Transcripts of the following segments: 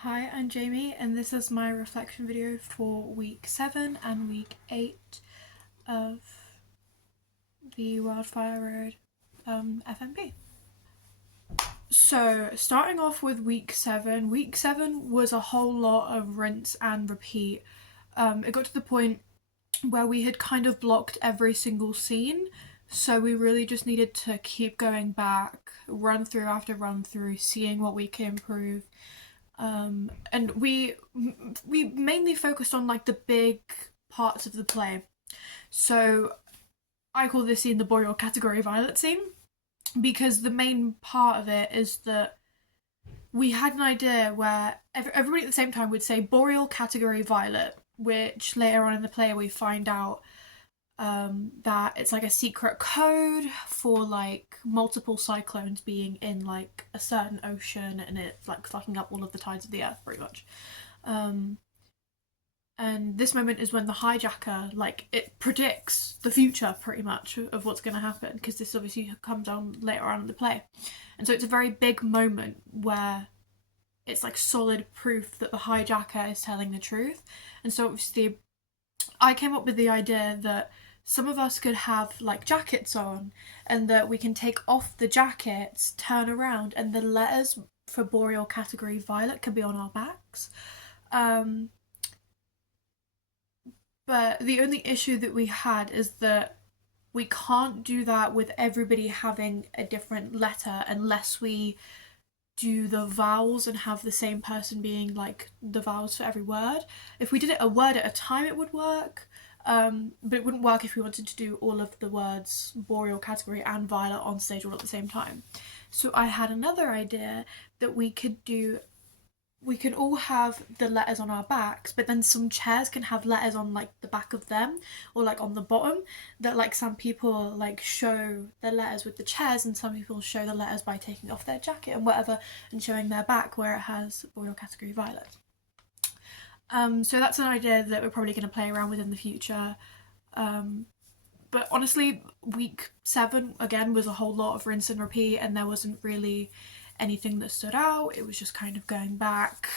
Hi, I'm Jamie, and this is my reflection video for week 7 and week 8 of the Wildfire Road FMP. So, starting off with week 7 was a whole lot of rinse and repeat. It got to the point where we had kind of blocked every single scene, so we really just needed to keep going back, run through after run through, seeing what we can improve. And we mainly focused on like the big parts of the play. So I call this scene the Boreal category violet scene because the main part of it is that we had an idea where everybody at the same time would say Boreal category violet, which later on in the play we find out that it's like a secret code for like multiple cyclones being in like a certain ocean and it's like fucking up all of the tides of the earth pretty much. Um, and this moment is when the hijacker like it predicts the future pretty much of what's going to happen because this obviously comes on later on in the play, and so it's a very big moment where it's like solid proof that the hijacker is telling the truth. And so obviously I came up with the idea that some of us could have like jackets on and that we can take off the jackets, turn around, and the letters for Boreal category violet can be on our backs. Um, but the only issue that we had is that we can't do that with everybody having a different letter unless we do the vowels and have the same person being like the vowels for every word. If we did it a word at a time, it would work. But it wouldn't work if we wanted to do all of the words Boreal category and violet on stage all at the same time. So I had another idea that we could all have the letters on our backs, but then some chairs can have letters on like the back of them or like on the bottom, that like some people like show their letters with the chairs and some people show the letters by taking off their jacket and whatever and showing their back where it has Boreal category violet. So that's an idea that we're probably going to play around with in the future. But honestly, week 7 again was a whole lot of rinse and repeat, and there wasn't really anything that stood out. It was just kind of going back,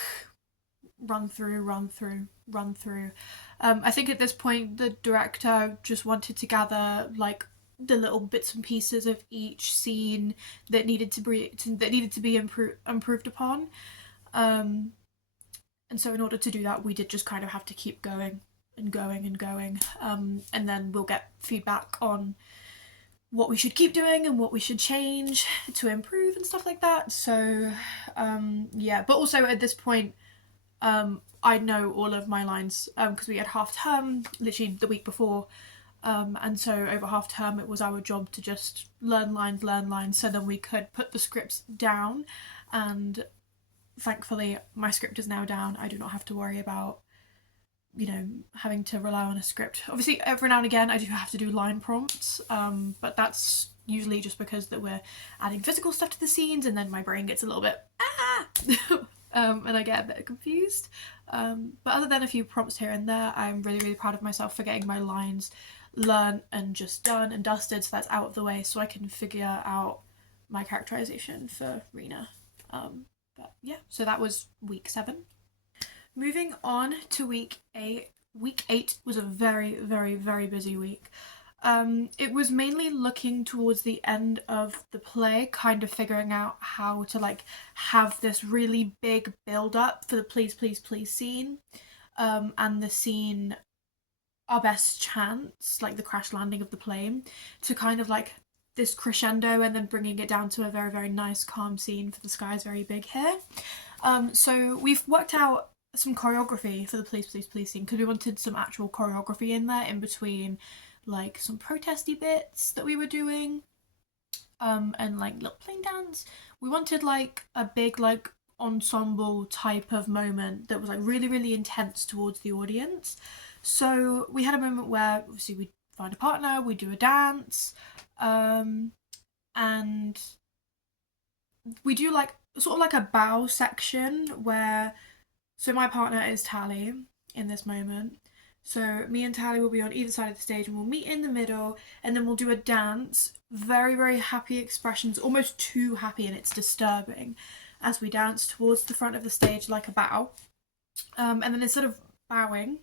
run through, run through, run through. I think at this point the director just wanted to gather like the little bits and pieces of each scene that needed to be improved upon. And so in order to do that, we did just kind of have to keep going and going and going. And then we'll get feedback on what we should keep doing and what we should change to improve and stuff like that. So yeah, but also at this point, I know all of my lines because we had half term literally the week before. And so over half term, it was our job to just learn lines, so then we could put the scripts down. And thankfully, my script is now down. I do not have to worry about, having to rely on a script. Obviously, every now and again, I do have to do line prompts, but that's usually just because that we're adding physical stuff to the scenes, and then my brain gets a little bit and I get a bit confused. But other than a few prompts here and there, I'm really, really proud of myself for getting my lines learned and just done and dusted, so that's out of the way, so I can figure out my characterization for Rena. But yeah, so that was week 7. Moving on to week 8. Week 8 was a very, very, very busy week. It was mainly looking towards the end of the play, kind of figuring out how to like have this really big build up for the please, please, please scene, and the scene Our Best Chance, like the crash landing of the plane, to kind of like this crescendo and then bringing it down to a very, very nice calm scene for the sky is very big here. So we've worked out some choreography for the please, please, please scene because we wanted some actual choreography in there in between like some protesty bits that we were doing, and like little plane dance. We wanted like a big like ensemble type of moment that was like really, really intense towards the audience. So we had a moment where obviously we'd find a partner, we'd do a dance, and we do like sort of like a bow section where, so my partner is Tally in this moment. So me and Tally will be on either side of the stage and we'll meet in the middle and then we'll do a dance. Very, very happy expressions, almost too happy, and it's disturbing. as we dance towards the front of the stage like a bow. And then instead of bowing,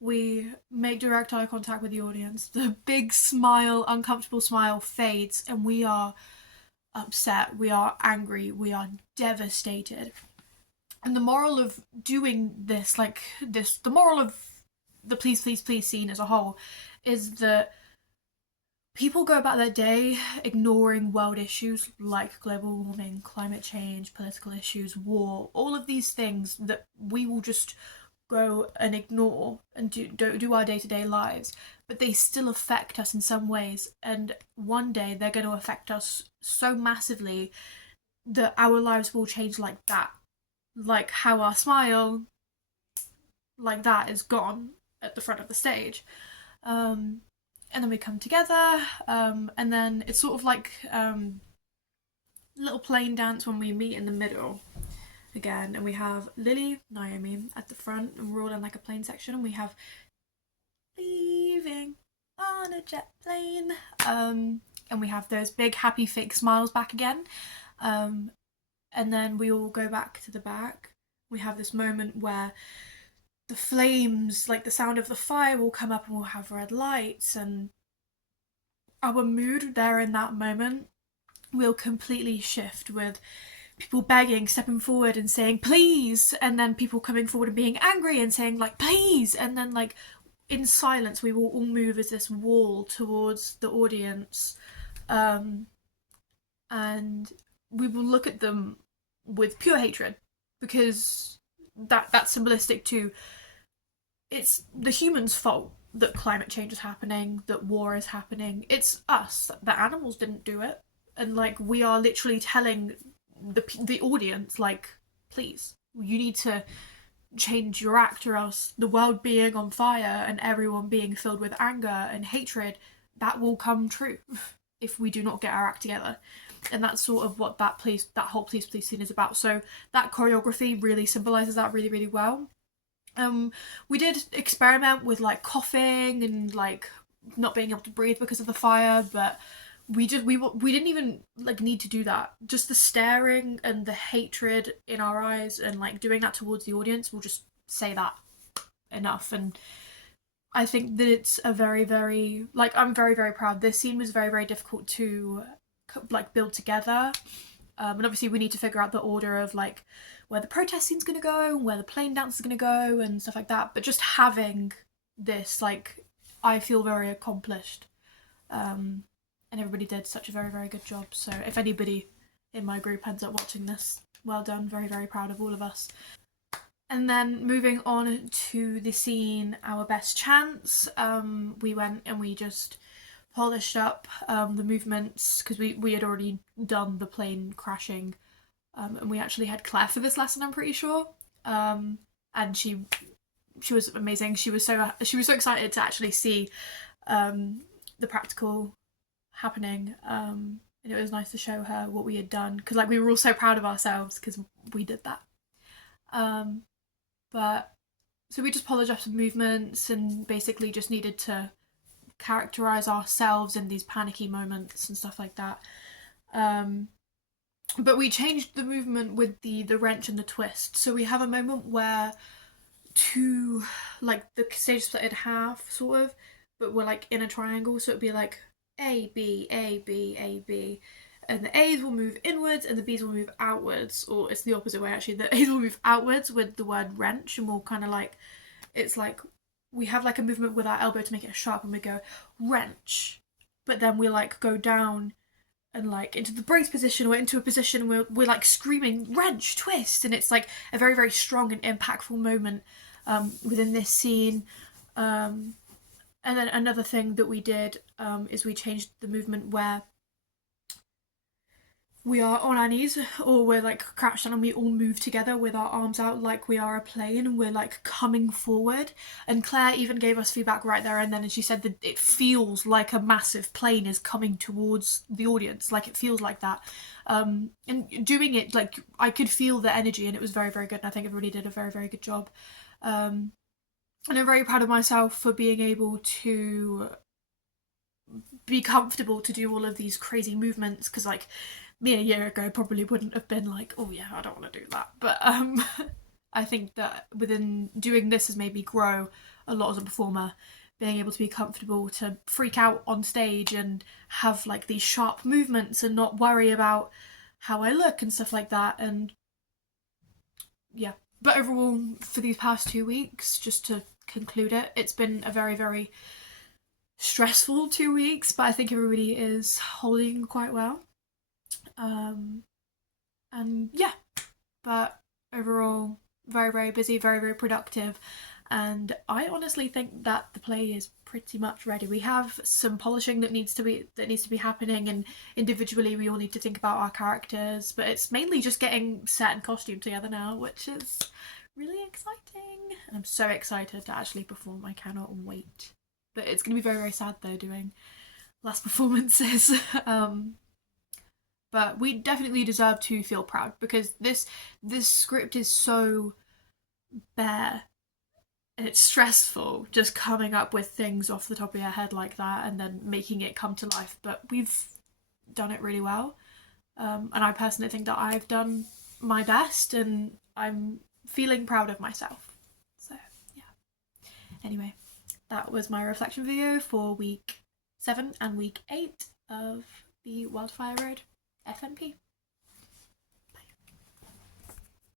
we make direct eye contact with the audience. The big smile, uncomfortable smile fades, and we are upset, we are angry, we are devastated. And the moral of doing this, the moral of the please, please, please scene as a whole is that people go about their day ignoring world issues like global warming, climate change, political issues, war, all of these things that we will just go and ignore and do our day-to-day lives, but they still affect us in some ways, and one day they're going to affect us so massively that our lives will change like that. Like how our smile, like that, is gone at the front of the stage. And then we come together, and then it's sort of like little plain dance when we meet in the middle again, and we have Lily, Naomi at the front, and we're all in like a plane section, and we have leaving on a jet plane, and we have those big happy fake smiles back again, and then we all go back to the back. We have this moment where the flames, like the sound of the fire, will come up and we'll have red lights, and our mood there in that moment will completely shift, with people begging, stepping forward and saying please, and then people coming forward and being angry and saying like please, and then like in silence we will all move as this wall towards the audience, and we will look at them with pure hatred, because that's symbolistic to, it's the humans' fault that climate change is happening, that war is happening. It's us. The animals didn't do it, and like we are literally telling the audience like, please, you need to change your act, or else the world being on fire and everyone being filled with anger and hatred, that will come true if we do not get our act together. And that's sort of what that whole please please scene is about. So that choreography really symbolizes that really, really well. We did experiment with like coughing and like not being able to breathe because of the fire, but we didn't even like need to do that. Just the staring and the hatred in our eyes and like doing that towards the audience will just say that enough. And I think that it's a very, very, like, I'm very, very proud. This scene was very, very difficult to like build together, and obviously we need to figure out the order of like where the protest scene's gonna go, where the plane dance is gonna go and stuff like that. But just having this, like, I feel very accomplished, and everybody did such a very, very good job. So if anybody in my group ends up watching this, well done. Very, very proud of all of us. And then moving on to the scene Our Best Chance, we went and we just polished up the movements, because we had already done the plane crashing, and we actually had Claire for this lesson, I'm pretty sure, and she was amazing. She was so excited to actually see the practical happening, and it was nice to show her what we had done, because like we were all so proud of ourselves because we did that. But so we just polished up some movements and basically just needed to characterize ourselves in these panicky moments and stuff like that. But we changed the movement with the wrench and the twist. So we have a moment where like the stage split in half, sort of, but we're like in a triangle, so it'd be like A, B, A, B, A, B. And the A's will move inwards and the B's will move outwards, or it's the opposite way actually. The A's will move outwards with the word wrench, and we'll kind of like, it's like we have like a movement with our elbow to make it sharp, and we go wrench, but then we like go down and like into the brace position or into a position where we're like screaming wrench, twist, and it's like a very, very strong and impactful moment within this scene. And then another thing that we did is we changed the movement where we are on our knees or we're like crouched down and we all move together with our arms out like we are a plane, and we're like coming forward. And Claire even gave us feedback right there and then, and she said that it feels like a massive plane is coming towards the audience, like it feels like that. And doing it, like I could feel the energy, and it was very, very good, and I think everybody did a very, very good job. And I'm very proud of myself for being able to be comfortable to do all of these crazy movements, because like me a year ago probably wouldn't have been like, oh yeah, I don't want to do that. But I think that within doing this has made me grow a lot as a performer, being able to be comfortable to freak out on stage and have like these sharp movements and not worry about how I look and stuff like that. And yeah, but overall for these past 2 weeks, just to conclude it, it's been a very, very stressful 2 weeks, but I think everybody is holding quite well. And yeah, but overall very, very busy, very, very productive, and I honestly think that the play is pretty much ready. We have some polishing that needs to be happening, and individually we all need to think about our characters, but it's mainly just getting set and costume together now, which is really exciting. I'm so excited to actually perform. I cannot wait. But it's going to be very, very sad though doing last performances. But we definitely deserve to feel proud because this script is so bare and it's stressful just coming up with things off the top of your head like that and then making it come to life. But we've done it really well. And I personally think that I've done my best and I'm feeling proud of myself. So yeah. Anyway, that was my reflection video for week 7 and week 8 of the Wildfire Road FNP.